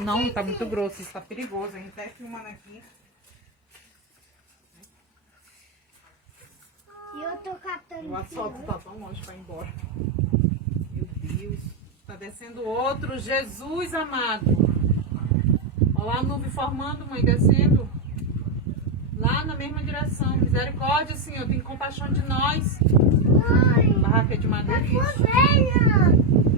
Não, tá muito grosso, isso tá perigoso. A gente tá filmando aqui. E eu tô catando. O asfalto tá tão longe pra ir embora. Meu Deus. Tá descendo outro. Jesus amado. Olha lá a nuvem formando, mãe, descendo. Lá na mesma direção. Misericórdia, Senhor. Tem compaixão de nós. Mãe, Barraca de madeira. tá chovendo.